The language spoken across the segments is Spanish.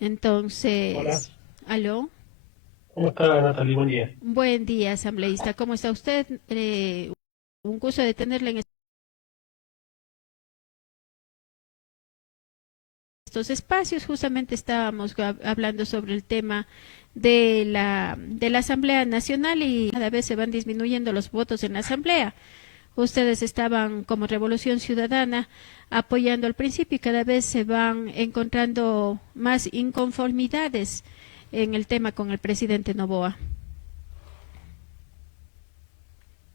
Hola, Entonces, aló, ¿cómo está Natalie? Buen día. buen día, asambleísta. ¿Cómo está usted? Un gusto de tenerle en estos espacios. Justamente estábamos hablando sobre el tema de la Asamblea Nacional y cada vez se van disminuyendo los votos en la Asamblea. Ustedes estaban como Revolución Ciudadana apoyando al principio y cada vez se van encontrando más inconformidades en el tema con el presidente Noboa.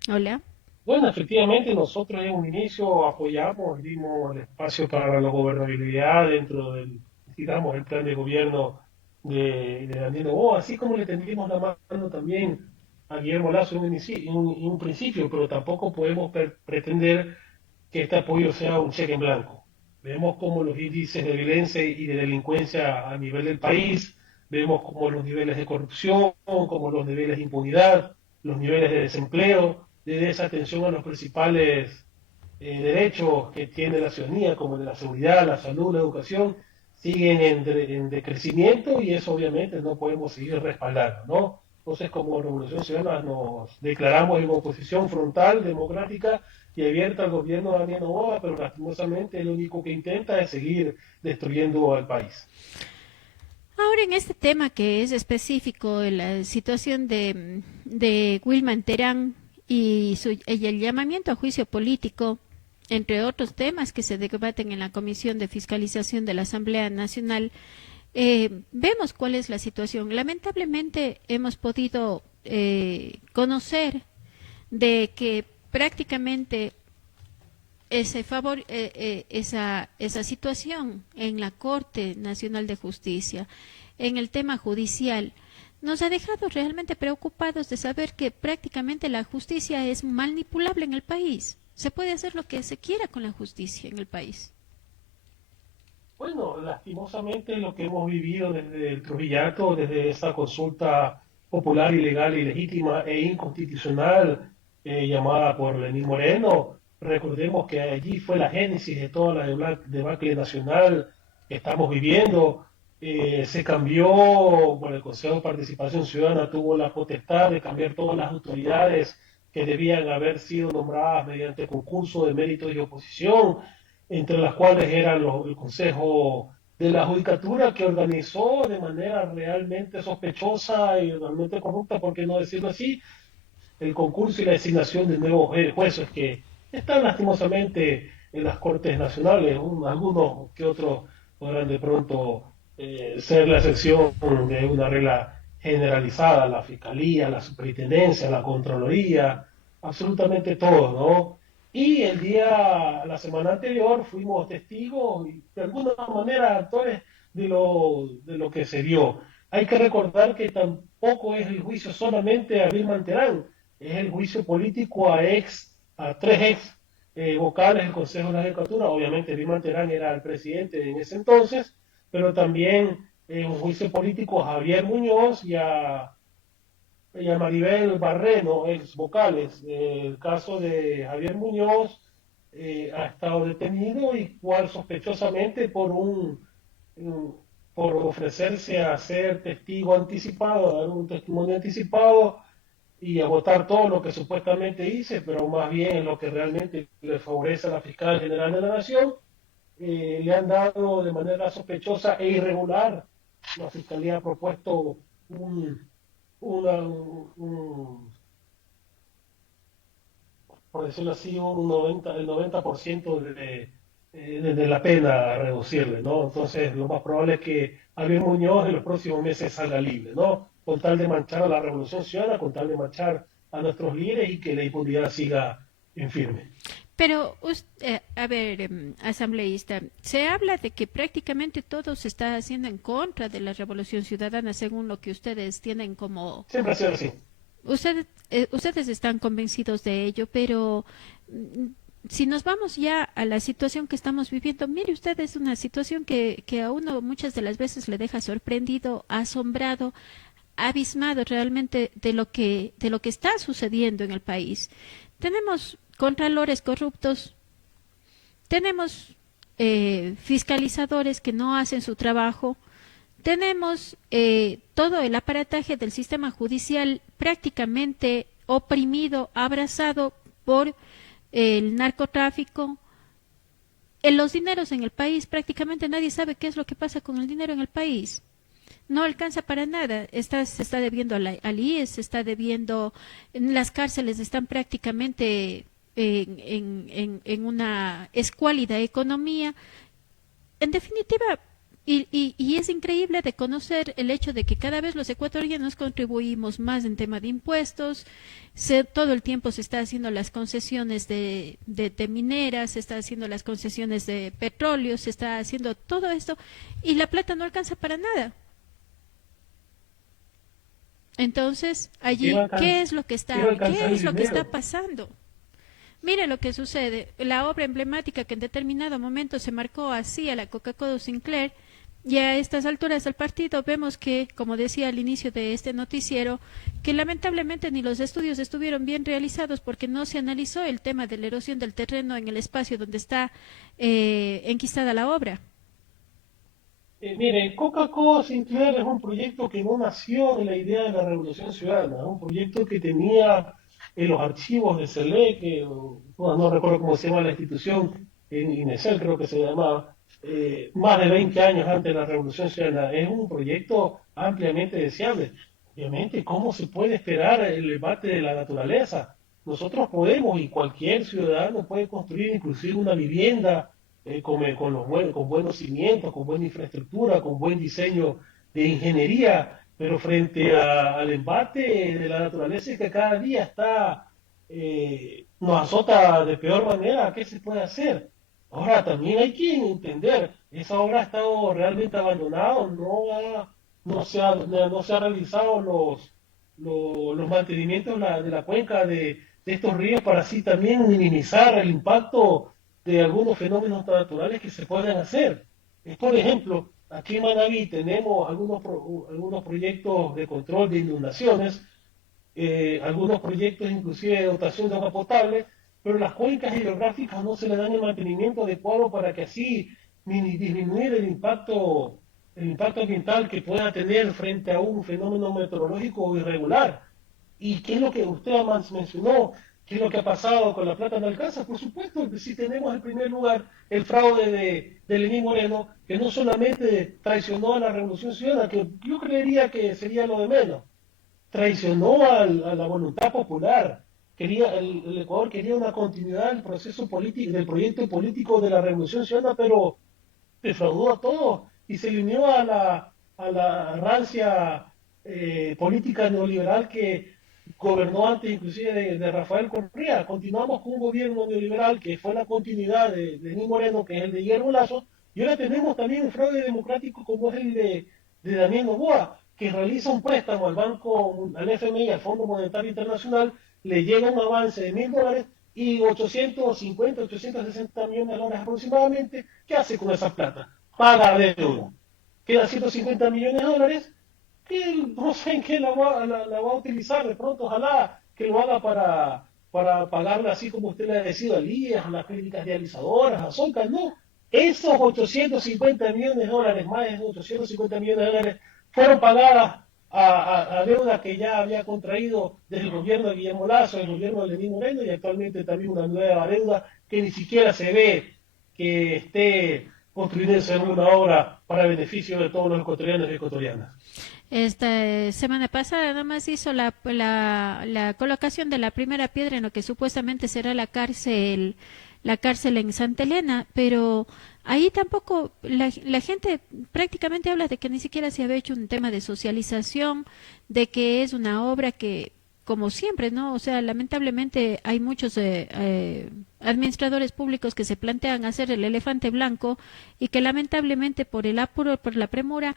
Hola. Bueno, efectivamente nosotros en un inicio apoyamos, dimos el espacio para la gobernabilidad dentro del, digamos, el plan de gobierno de Daniel Noboa, así como le tendimos la mano también a Guillermo Lazo en un principio, pero tampoco podemos pretender que este apoyo sea un cheque en blanco. Vemos como los índices de violencia y de delincuencia a nivel del país, vemos como los niveles de corrupción, como los niveles de impunidad, los niveles de desempleo, de desatención a los principales derechos que tiene la ciudadanía, como el de la seguridad, la salud, la educación, siguen en decrecimiento y eso obviamente no podemos seguir respaldando, ¿no? Entonces, como Revolución Ciudadana nos declaramos en oposición frontal, democrática y abierta al gobierno de Daniel Noboa, pero lastimosamente lo único que intenta es seguir destruyendo al país. Ahora en este tema que es específico, la situación de Wilman Terán y el llamamiento a juicio político, entre otros temas que se debaten en la Comisión de Fiscalización de la Asamblea Nacional, vemos cuál es la situación. Lamentablemente hemos podido conocer de que prácticamente esa situación en la Corte Nacional de Justicia, en el tema judicial, nos ha dejado realmente preocupados de saber que prácticamente la justicia es manipulable en el país. Se puede hacer lo que se quiera con la justicia en el país. Bueno, lastimosamente lo que hemos vivido desde el Trujillato, desde esta consulta popular, ilegal, ilegítima e inconstitucional llamada por Lenín Moreno, recordemos que allí fue la génesis de toda la debacle nacional que estamos viviendo. Se cambió, bueno, el Consejo de Participación Ciudadana tuvo la potestad de cambiar todas las autoridades que debían haber sido nombradas mediante concurso de méritos y oposición, entre las cuales eran el Consejo de la Judicatura, que organizó de manera realmente sospechosa y realmente corrupta, por qué no decirlo así, el concurso y la designación de nuevos jueces que están lastimosamente en las Cortes Nacionales. Algunos que otros podrán de pronto ser la excepción de una regla generalizada, la Fiscalía, la Superintendencia, la Contraloría, absolutamente todo, ¿no? Y la semana anterior, fuimos testigos y de alguna manera actores de lo que se dio. Hay que recordar que tampoco es el juicio solamente a Vilma Terán, es el juicio político a tres vocales del Consejo de la Judicatura. Obviamente, Vilma Terán era el presidente en ese entonces, pero también un juicio político a Javier Muñoz y a Maribel Barreno, ex vocales. El caso de Javier Muñoz ha estado detenido y cual sospechosamente un, por ofrecerse a ser testigo anticipado, a dar un testimonio anticipado y a votar todo lo que supuestamente hice, pero más bien lo que realmente le favorece a la fiscal general de la Nación, le han dado de manera sospechosa e irregular. La fiscalía ha propuesto un, un, por decirlo así, el 90% de la pena a reducirle, ¿no? Entonces, lo más probable es que Javier Muñoz en los próximos meses salga libre, ¿no? Con tal de manchar a la Revolución Ciudadana, con tal de manchar a nuestros líderes y que la impunidad siga en firme. Pero, a ver, asambleísta, se habla de que prácticamente todo se está haciendo en contra de la Revolución Ciudadana, según lo que ustedes tienen como. Siempre ha sido así. Ustedes están convencidos de ello, pero mm, si nos vamos ya a la situación que estamos viviendo, mire usted, es una situación que a uno muchas de las veces le deja sorprendido, asombrado, abismado realmente de lo que está sucediendo en el país. Tenemos contralores corruptos, tenemos fiscalizadores que no hacen su trabajo, tenemos todo el aparataje del sistema judicial prácticamente oprimido, abrazado por el narcotráfico. En los dineros en el país, prácticamente nadie sabe qué es lo que pasa con el dinero en el país. No alcanza para nada. Se está debiendo al IES, se está debiendo, las cárceles están prácticamente en una escuálida economía. En definitiva, y es increíble de conocer el hecho de que cada vez los ecuatorianos contribuimos más en tema de impuestos, todo el tiempo se está haciendo las concesiones de mineras, se está haciendo las concesiones de petróleo, se está haciendo todo esto y la plata no alcanza para nada. Entonces, allí, ¿qué es lo que está pasando? Mire lo que sucede. La obra emblemática que en determinado momento se marcó así a la Coca-Cola Sinclair, y a estas alturas del partido vemos que, como decía al inicio de este noticiero, que lamentablemente ni los estudios estuvieron bien realizados porque no se analizó el tema de la erosión del terreno en el espacio donde está enquistada la obra. Mire, Coca-Cola Sinclair es un proyecto que no nació de la idea de la Revolución Ciudadana, es un proyecto que tenía en los archivos de CELE, que no recuerdo cómo se llama la institución, en INESEL creo que se llamaba, más de 20 años antes de la Revolución Ciudadana. Es un proyecto ampliamente deseable. Obviamente, ¿cómo se puede esperar el debate de la naturaleza? Nosotros podemos, y cualquier ciudadano puede construir inclusive una vivienda con buenos cimientos, con buena infraestructura, con buen diseño de ingeniería, pero frente al embate de la naturaleza que cada día nos azota de peor manera, ¿qué se puede hacer? Ahora, también hay que entender, esa obra ha estado realmente abandonada, no se ha realizado los mantenimientos de la cuenca de estos ríos para así también minimizar el impacto de algunos fenómenos naturales que se pueden hacer. Por ejemplo, aquí en Manaví tenemos algunos proyectos de control de inundaciones, algunos proyectos inclusive de dotación de agua potable, pero las cuencas hidrográficas no se le dan el mantenimiento adecuado para que así disminuir el impacto ambiental que pueda tener frente a un fenómeno meteorológico irregular. ¿Y qué es lo que usted mencionó? ¿Qué es lo que ha pasado con la plata no alcanza? Por supuesto que sí tenemos en primer lugar el fraude de Lenín Moreno, que no solamente traicionó a la Revolución Ciudadana, que yo creería que sería lo de menos, traicionó a la voluntad popular. El Ecuador quería una continuidad del proceso político, del proyecto político de la Revolución Ciudadana, pero defraudó a todos y se unió a la rancia política neoliberal que gobernó antes inclusive de Rafael Correa. Continuamos con un gobierno neoliberal que fue la continuidad de Lenín Moreno, que es el de Guillermo Lazo, y ahora tenemos también un fraude democrático como es el de Daniel Noboa, que realiza un préstamo al FMI, al Fondo Monetario Internacional, le llega un avance de $1.000 y 860 millones de dólares aproximadamente. ¿Qué hace con esa plata? Paga deuda. Quedan 150 millones de dólares que no sé en qué la va a utilizar. De pronto, ojalá que lo haga para pagarle así como usted le ha decidido al IES, a las clínicas dializadoras, a Solca. No, esos 850 millones de dólares, más de 850 millones de dólares, fueron pagadas a deuda que ya había contraído desde el gobierno de Guillermo Lazo, el gobierno de Lenín Moreno, y actualmente también una nueva deuda que ni siquiera se ve que esté construyéndose en una obra para beneficio de todos los ecuatorianos y ecuatorianas. Esta semana pasada nada más hizo la colocación de la primera piedra en lo que supuestamente será la cárcel en Santa Elena, pero ahí tampoco la gente prácticamente habla de que ni siquiera se había hecho un tema de socialización, de que es una obra que, como siempre, ¿no? O sea, lamentablemente hay muchos administradores públicos que se plantean hacer el elefante blanco y que lamentablemente por el apuro, por la premura,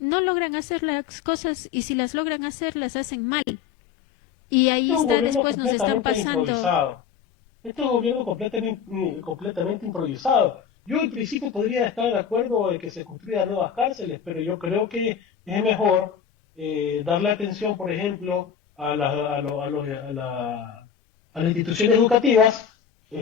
no logran hacer las cosas y si las logran hacer, las hacen mal. Y ahí está, después nos están pasando. Este es un gobierno completamente improvisado. Yo en principio podría estar de acuerdo en que se construyan nuevas cárceles, pero yo creo que es mejor darle atención, por ejemplo, a las instituciones educativas,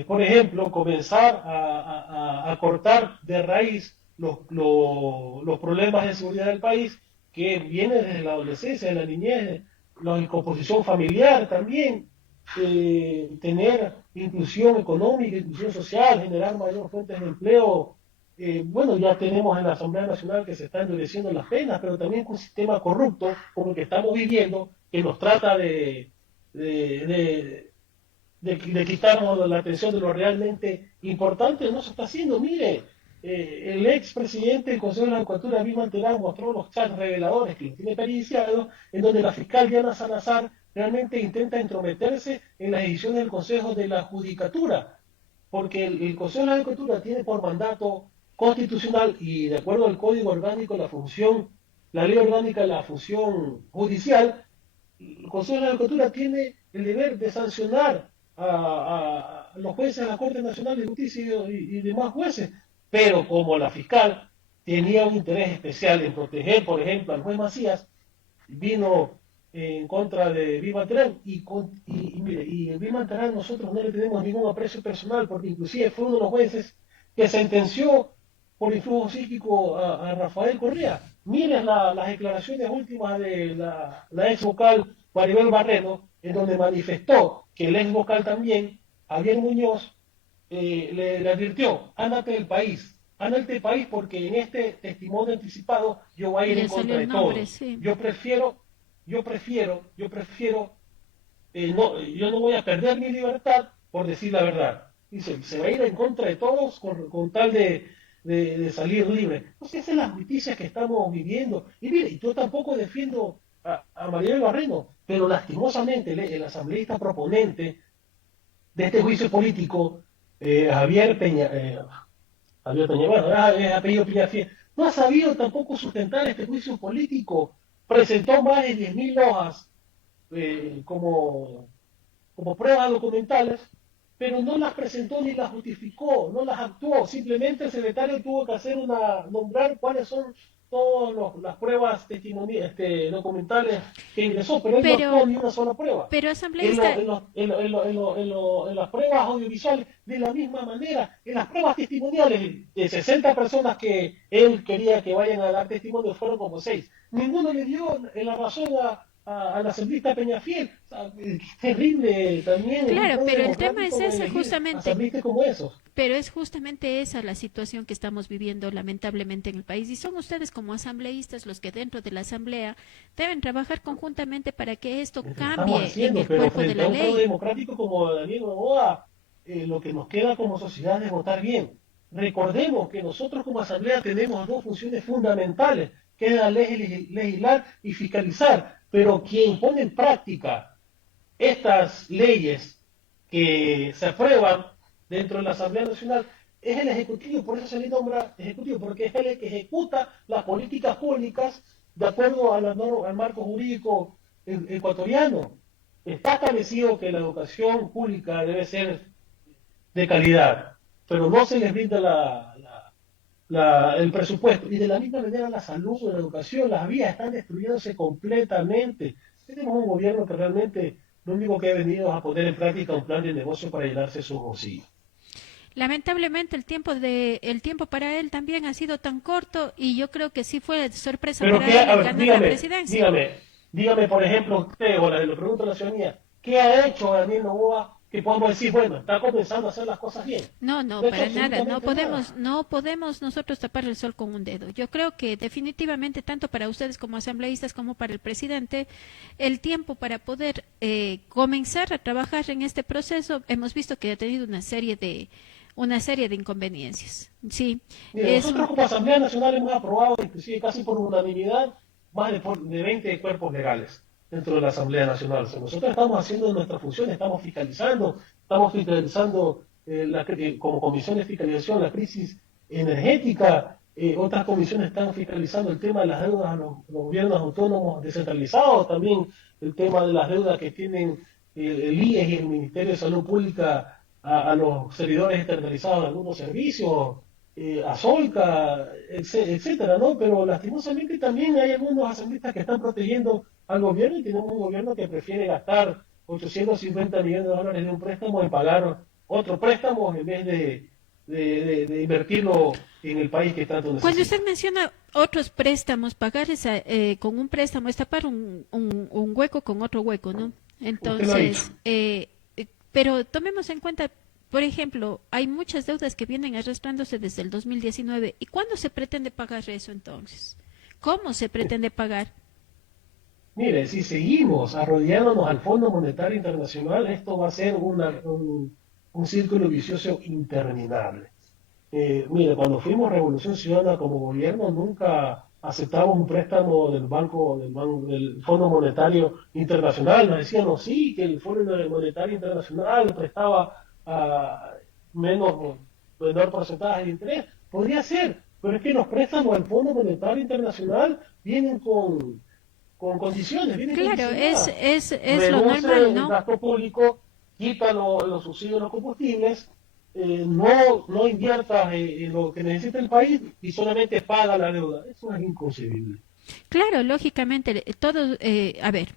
por ejemplo, comenzar a cortar de raíz los problemas de seguridad del país, que vienen desde la adolescencia, de la niñez, la incomposición familiar también, tener inclusión económica, inclusión social, generar mayor fuentes de empleo. Bueno, ya tenemos en la Asamblea Nacional que se están endureciendo las penas, pero también con un sistema corrupto como el que estamos viviendo, que nos trata de, de, de quitarnos la atención de lo realmente importante, no se está haciendo. Mire, el ex presidente del Consejo de la Judicatura, Vilma Terán, mostró los chats reveladores que lo tiene periciado, en donde la fiscal Diana Salazar realmente intenta entrometerse en las decisiones del Consejo de la Judicatura, porque el Consejo de la Judicatura tiene por mandato constitucional y de acuerdo al Código Orgánico de la Función, la Ley Orgánica de la Función Judicial, el Consejo de la Judicatura tiene el deber de sancionar a los jueces de la Corte Nacional de Justicia y demás jueces, pero como la fiscal tenía un interés especial en proteger, por ejemplo, al juez Macías, vino en contra de Vilma Terán mire, y en Vilma Terán nosotros no le tenemos ningún aprecio personal porque inclusive fue uno de los jueces que sentenció por influjo psíquico a Rafael Correa. Miren las declaraciones últimas de la ex vocal Maribel Barreno, en donde manifestó que el ex vocal también, Javier Muñoz, le advirtió, ándate del país porque en este testimonio anticipado yo voy a ir Ya en salió contra de el nombre, todos. sí. Yo prefiero no, yo no voy a perder mi libertad por decir la verdad. Dice, se va a ir en contra de todos con tal de salir libre. Entonces, esas son las justicias que estamos viviendo. Y mire, yo tampoco defiendo a María Barreno, pero lastimosamente el asambleísta proponente de este juicio político, Javier Peña, bueno, es apellido Peñafiel, no ha sabido tampoco sustentar este juicio político. Presentó más de 10.000 hojas como pruebas documentales, pero no las presentó ni las justificó, no las actuó. Simplemente el secretario tuvo que nombrar cuáles son todas las pruebas documentales que ingresó, pero él no actuó Pero, ni una sola prueba. pero En, asambleísta, en las pruebas audiovisuales, de la misma manera, en las pruebas testimoniales de 60 personas que él quería que vayan a dar testimonio, fueron como 6. Ninguno le dio la razón al asambleísta Peñafiel. O sea, es terrible también en un claro, pueblo pero el tema es democrático ese elegir justamente. asambleístas como esos. Pero es justamente esa la situación que estamos viviendo lamentablemente en el país. Y son ustedes como asambleístas los que dentro de la asamblea deben trabajar conjuntamente para que esto Lo estamos cambie en haciendo, el pero cuerpo de frente a la un pueblo ley. democrático como Daniel Noboa, lo que nos queda como sociedad es votar bien. Recordemos que nosotros como asamblea tenemos dos funciones fundamentales, que es la legislar y fiscalizar, pero quien pone en práctica estas leyes que se aprueban dentro de la Asamblea Nacional es el Ejecutivo, por eso se le nombra Ejecutivo, porque es el que ejecuta las políticas públicas de acuerdo al marco jurídico ecuatoriano. Está establecido que la educación pública debe ser de calidad, pero no se les brinda el presupuesto. Y de la misma manera la salud, la educación, las vías están destruyéndose completamente. Tenemos un gobierno que realmente lo único que ha venido es a poner en práctica un plan de negocio para llenarse sus bolsillos. Lamentablemente el tiempo para él también ha sido tan corto y yo creo que sí fue sorpresa Pero para que, él a el ver, ganar la dígame, presidencia. dígame, dígame, por ejemplo, usted, o le pregunto a la ciudadanía, ¿qué ha hecho Daniel Noboa que podemos decir, bueno, está comenzando a hacer las cosas bien? No, no, No ha hecho para nada. absolutamente nada. No podemos nosotros tapar el sol con un dedo. Yo creo que definitivamente, tanto para ustedes como asambleístas como para el presidente, el tiempo para poder comenzar a trabajar en este proceso, hemos visto que ha tenido una serie de inconveniencias. Sí, Mire, es nosotros un, como Asamblea Nacional hemos aprobado, inclusive casi por unanimidad, más de 20 cuerpos legales dentro de la Asamblea Nacional. O sea, nosotros estamos haciendo nuestra función, estamos fiscalizando como comisión de fiscalización la crisis energética, otras comisiones están fiscalizando el tema de las deudas a los gobiernos autónomos descentralizados, también el tema de las deudas que tienen el IES y el Ministerio de Salud Pública a los servidores externalizados de algunos servicios, a Solca, etcétera, ¿no? Pero lastimosamente también hay algunos asambleístas que están protegiendo al gobierno y tenemos un gobierno que prefiere gastar 850 millones de dólares de un préstamo en pagar otro préstamo en vez de invertirlo en el país que tanto Cuando necesita. usted menciona otros préstamos, pagar con un préstamo es tapar un hueco con otro hueco, ¿no? Usted lo ha dicho. Entonces, pero tomemos en cuenta, por ejemplo, hay muchas deudas que vienen arrastrándose desde el 2019. ¿Y cuándo se pretende pagar eso entonces? ¿Cómo se pretende pagar? Mire, si seguimos arrodillándonos al Fondo Monetario Internacional, esto va a ser un círculo vicioso interminable. Mire, cuando fuimos Revolución Ciudadana como gobierno, nunca aceptamos un préstamo del Fondo Monetario Internacional. Nos decían, no, sí, que el Fondo Monetario Internacional prestaba a menor porcentaje de interés. Podría ser, pero es que los préstamos del Fondo Monetario Internacional vienen con condiciones, vienen Claro, condicionadas. es lo Reduce normal, el ¿no? gasto público, quita los subsidios de los combustibles, no invierta en lo que necesita el país y solamente paga la deuda. Eso es inconcebible. Claro, lógicamente, todo, a ver,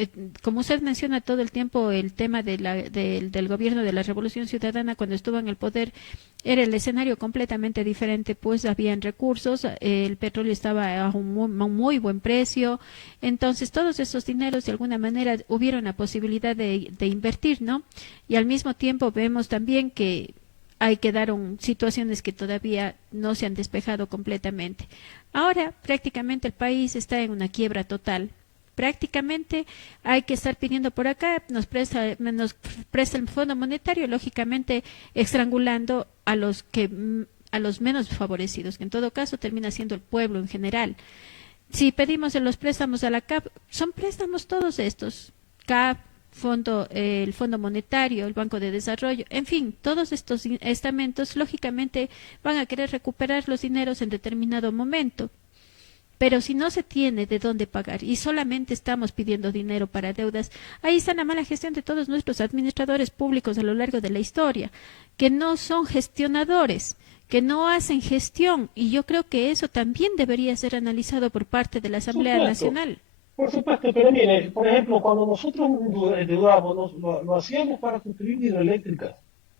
eh, como usted menciona todo el tiempo, el tema del gobierno de la Revolución Ciudadana cuando estuvo en el poder era el escenario completamente diferente, pues habían recursos, el petróleo estaba a un muy buen precio, entonces todos esos dineros de alguna manera hubieron la posibilidad de invertir, ¿no? Y al mismo tiempo vemos también que hay quedaron situaciones que todavía no se han despejado completamente. Ahora prácticamente el país está en una quiebra total. Prácticamente hay que estar pidiendo por acá, nos presta el Fondo Monetario, lógicamente estrangulando a a los menos favorecidos, que en todo caso termina siendo el pueblo en general. Si pedimos en los préstamos a la CAP, son préstamos todos estos, CAP, el Fondo Monetario, el Banco de Desarrollo, en fin, todos estos estamentos lógicamente van a querer recuperar los dineros en determinado momento. Pero si no se tiene de dónde pagar y solamente estamos pidiendo dinero para deudas, ahí está la mala gestión de todos nuestros administradores públicos a lo largo de la historia, que no son gestionadores, que no hacen gestión, y yo creo que eso también debería ser analizado por parte de la Por Asamblea supuesto, Nacional. por supuesto, pero mire, por ejemplo, cuando nosotros endeudábamos, lo hacíamos para construir hidroeléctricas,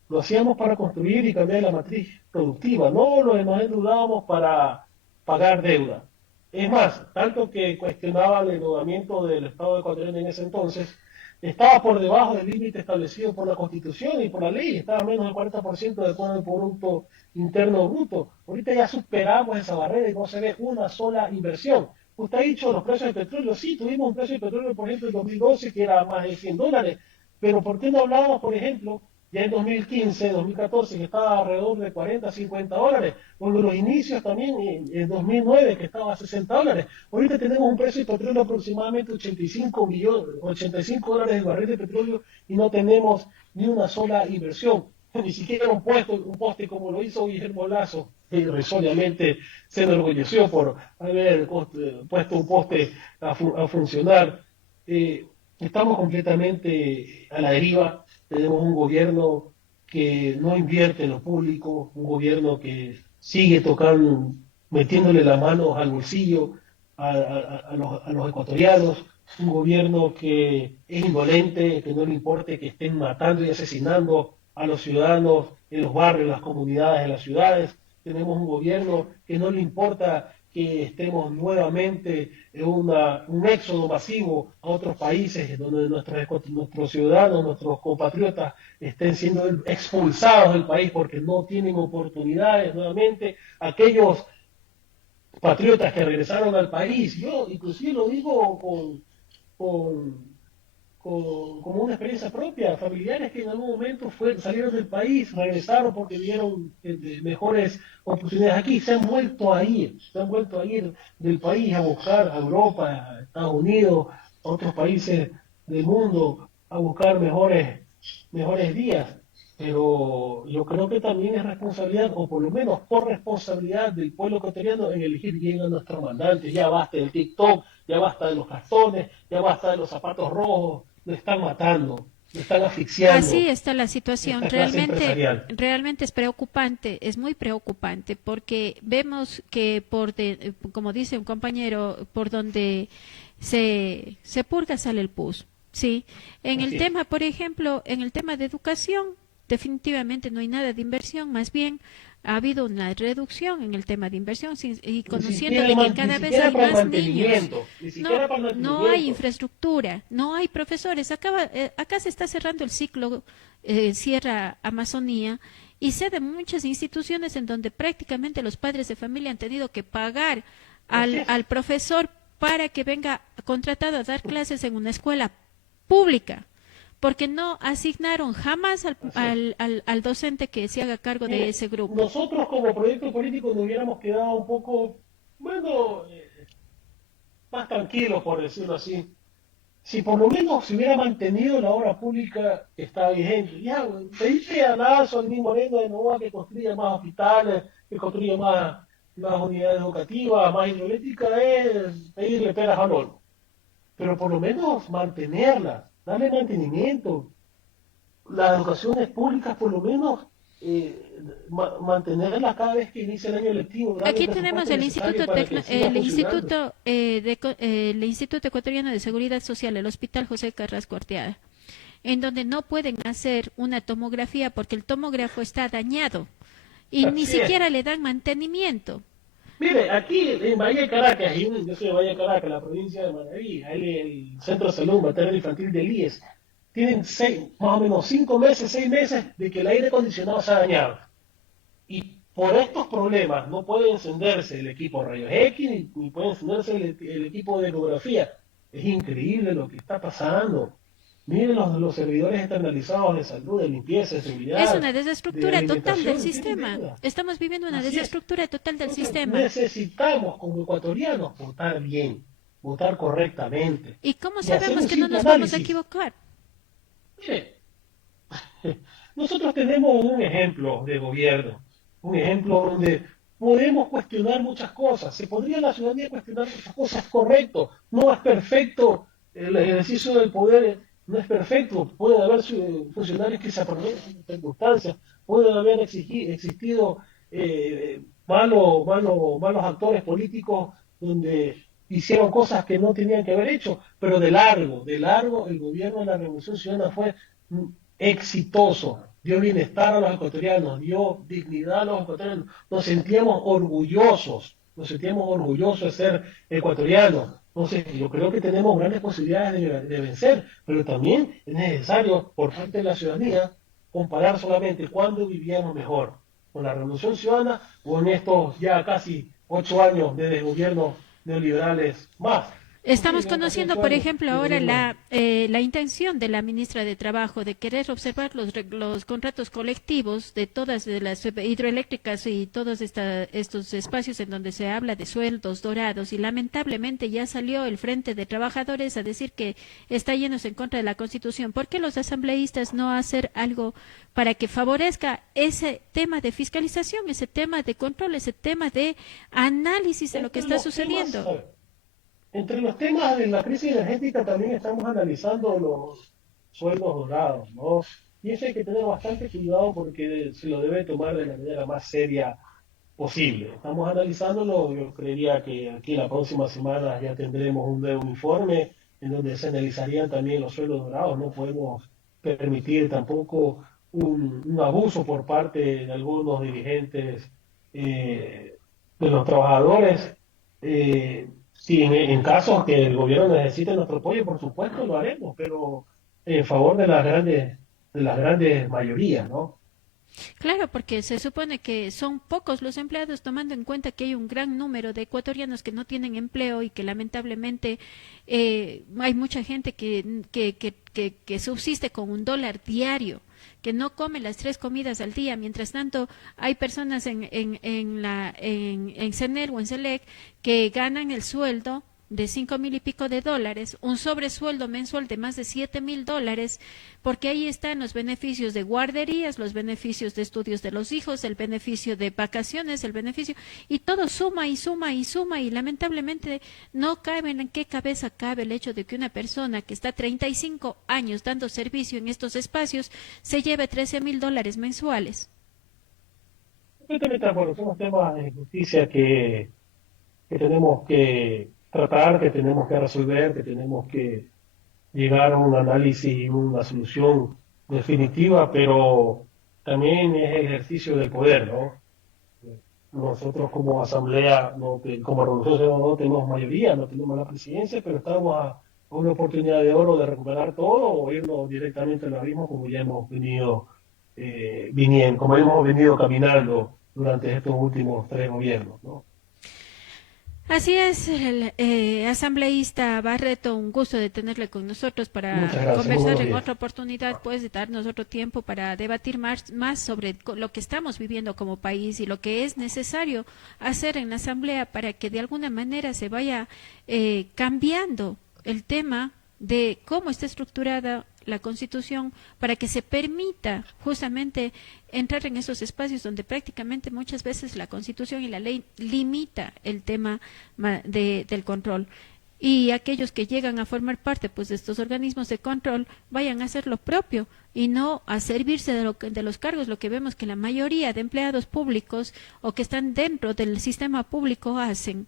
lo hacíamos para construir y cambiar la matriz productiva, no nos endeudábamos para pagar deuda. Es más, tanto que cuestionaba el endeudamiento del Estado ecuatoriano en ese entonces, estaba por debajo del límite establecido por la Constitución y por la ley, estaba menos del 40% del Producto Interno Bruto. Ahorita ya superamos esa barrera y no se ve una sola inversión. Usted ha dicho los precios del petróleo, sí, tuvimos un precio del petróleo, por ejemplo, en 2012 que era más de $100, pero ¿por qué no hablábamos, por ejemplo, ya en 2015, 2014, que estaba alrededor de 40, $50, o los inicios también en 2009, que estaba a $60? Ahorita tenemos un precio de petróleo aproximadamente 85 millones, $85 el barril de petróleo y no tenemos ni una sola inversión, ni siquiera un poste como lo hizo Guillermo Lazo, que irrisoriamente se enorgulleció por haber puesto un poste a funcionar. Eh, Estamos completamente a la deriva, tenemos un gobierno que no invierte en lo público, un gobierno que sigue tocando, metiéndole la mano al bolsillo a los ecuatorianos, un gobierno que es indolente, que no le importe que estén matando y asesinando a los ciudadanos en los barrios, en las comunidades, en las ciudades. Tenemos un gobierno que no le importa que estemos nuevamente en un éxodo masivo a otros países donde nuestros ciudadanos, nuestros compatriotas estén siendo expulsados del país porque no tienen oportunidades nuevamente. Aquellos patriotas que regresaron al país, yo inclusive lo digo con, como una experiencia propia, familiares que en algún momento salieron del país, regresaron porque vieron mejores oportunidades aquí, se han vuelto a ir del país a buscar a Europa, a Estados Unidos, a otros países del mundo, a buscar mejores días. Pero yo creo que también es responsabilidad, o por lo menos por responsabilidad del pueblo ecuatoriano en elegir bien a nuestros mandantes. Ya basta del TikTok, ya basta de los cartones, ya basta de los zapatos rojos, lo están matando, lo están Así asfixiando está la situación. esta clase empresarial. Realmente es preocupante, es muy preocupante, porque vemos que como dice un compañero, por donde se purga sale el pus. Sí. En el Así es. tema, por ejemplo, en el tema de educación, definitivamente no hay nada de inversión, más bien ha habido una reducción en el tema de inversión y conociendo de que Ni cada vez siquiera hay para el más niños, mantenimiento, ni no, siquiera para el no hay mantenimiento. infraestructura, no hay profesores. Acá se está cerrando el ciclo Sierra Amazonía y sé de muchas instituciones en donde prácticamente los padres de familia han tenido que pagar Así al es. profesor para que venga contratado a dar clases en una escuela pública, porque no asignaron jamás Así es. al docente que se haga cargo de Mire, ese grupo. nosotros como proyecto político nos hubiéramos quedado un poco, bueno, más tranquilos, por decirlo así. Si por lo menos se hubiera mantenido la obra pública que está vigente. Ya, pedirle a Lazo, al mismo Moreno de Novoa que construya más hospitales, que construya más unidades educativas, más hidroeléctricas, es pedirle peras al olmo. Pero por lo menos mantenerla, darle mantenimiento. Las educaciones públicas, por lo menos, mantenerlas cada vez que inicia el año lectivo, darle el Aquí tenemos presupuesto el necesario para que siga funcionando. El Instituto Ecuatoriano de Seguridad Social, el Hospital José Carrasco Arteaga, en donde no pueden hacer una tomografía porque el tomógrafo está dañado y ni Así es. siquiera le dan mantenimiento. Mire, aquí en Bahía de Caracas, yo soy de Bahía de Caracas, la provincia de Manaví, ahí el Centro de Salud Materno Infantil del IES, tienen más o menos 5 meses, 6 meses de que el aire acondicionado se ha dañado. Y por estos problemas no puede encenderse el equipo rayos X ni puede encenderse el equipo de ecografía. Es increíble lo que está pasando. Miren los servidores externalizados de salud, de limpieza, de Es seguridad, una de desestructura total del alimentación, no tienen sistema. deuda. Estamos viviendo una Así es. desestructura total del Entonces sistema. necesitamos como ecuatorianos votar bien, votar correctamente ¿Y cómo y hacer sabemos un que no simple nos vamos a análisis. equivocar? Mire, nosotros tenemos un ejemplo de gobierno, un ejemplo donde podemos cuestionar muchas cosas. Se podría la ciudadanía cuestionar muchas cosas, correcto. No es perfecto, el ejercicio del poder no es perfecto. Puede haber funcionarios que se aprovechan de circunstancias, puede haber existido malos actores políticos donde hicieron cosas que no tenían que haber hecho, pero de largo, el gobierno de la Revolución Ciudadana fue exitoso, dio bienestar a los ecuatorianos, dio dignidad a los ecuatorianos, nos sentíamos orgullosos de ser ecuatorianos. Entonces, yo creo que tenemos grandes posibilidades de vencer, pero también es necesario, por parte de la ciudadanía, comparar solamente cuándo vivíamos mejor, con la Revolución Ciudadana o en estos ya casi 8 años de gobiernos neoliberales más. Estamos Posiblemente hace conociendo, 8 por años ejemplo, de ahora gobierno. la intención de la ministra de Trabajo de querer observar los contratos colectivos de todas de las hidroeléctricas y todos estos espacios en donde se habla de sueldos dorados y lamentablemente ya salió el Frente de Trabajadores a decir que está yéndose en contra de la Constitución. ¿Por qué los asambleístas no hacer algo para que favorezca ese tema de fiscalización, ese tema de control, ese tema de análisis de lo que Entre está los temas, sucediendo? entre los temas de la crisis energética también estamos analizando los sueldos dorados, ¿no? Y eso hay que tener bastante cuidado porque se lo debe tomar de la manera más seria posible. Estamos analizándolo, yo creería que aquí la próxima semana ya tendremos un nuevo informe en donde se analizarían también los sueldos dorados. No podemos permitir tampoco un abuso por parte de algunos dirigentes de los trabajadores. Sí, en caso que el gobierno necesite nuestro apoyo, por supuesto lo haremos, pero en favor de las grandes mayorías, ¿no? Claro, porque se supone que son pocos los empleados, tomando en cuenta que hay un gran número de ecuatorianos que no tienen empleo y que lamentablemente hay mucha gente que subsiste con $1 diario, que no come las 3 comidas al día. Mientras tanto, hay personas en CENEL o en SELEC que ganan el sueldo de 5.000 y pico de dólares, un sobresueldo mensual de más de $7.000, porque ahí están los beneficios de guarderías, los beneficios de estudios de los hijos, el beneficio de vacaciones, el beneficio, y todo suma y suma y suma, y lamentablemente no cabe en qué cabeza cabe el hecho de que una persona que está 35 años dando servicio en estos espacios se lleve $13.000 mensuales. Completamente de acuerdo, son los temas de justicia que tenemos que tratar, que tenemos que resolver, que tenemos que llegar a un análisis y una solución definitiva, pero también es el ejercicio del poder, ¿no? Nosotros como asamblea, como revolución no tenemos mayoría, no tenemos la presidencia, pero estamos a una oportunidad de oro de recuperar todo o irnos directamente al abismo como ya hemos venido como hemos venido caminando durante estos últimos 3 gobiernos, ¿no? Así es, el asambleísta Barreto, un gusto de tenerle con nosotros para Muchas gracias, muy conversar buenos en días. otra oportunidad, pues de darnos otro tiempo para debatir más sobre lo que estamos viviendo como país y lo que es necesario hacer en la asamblea para que de alguna manera se vaya cambiando el tema de cómo está estructurada la Constitución para que se permita justamente entrar en esos espacios donde prácticamente muchas veces la Constitución y la ley limita el tema del control y aquellos que llegan a formar parte pues de estos organismos de control vayan a hacer lo propio y no a servirse de los cargos, lo que vemos que la mayoría de empleados públicos o que están dentro del sistema público hacen.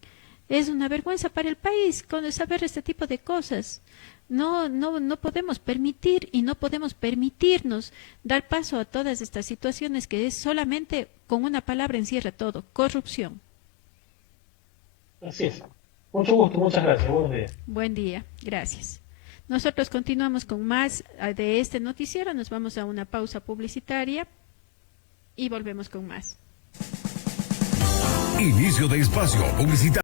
Es una vergüenza para el país con saber este tipo de cosas. No podemos permitir y no podemos permitirnos dar paso a todas estas situaciones que es solamente con una palabra encierra todo, corrupción. Así es. Mucho gusto, muchas gracias, buenos días. Buen día, gracias. Nosotros continuamos con más de este noticiero, nos vamos a una pausa publicitaria y volvemos con más. Inicio de espacio publicitario.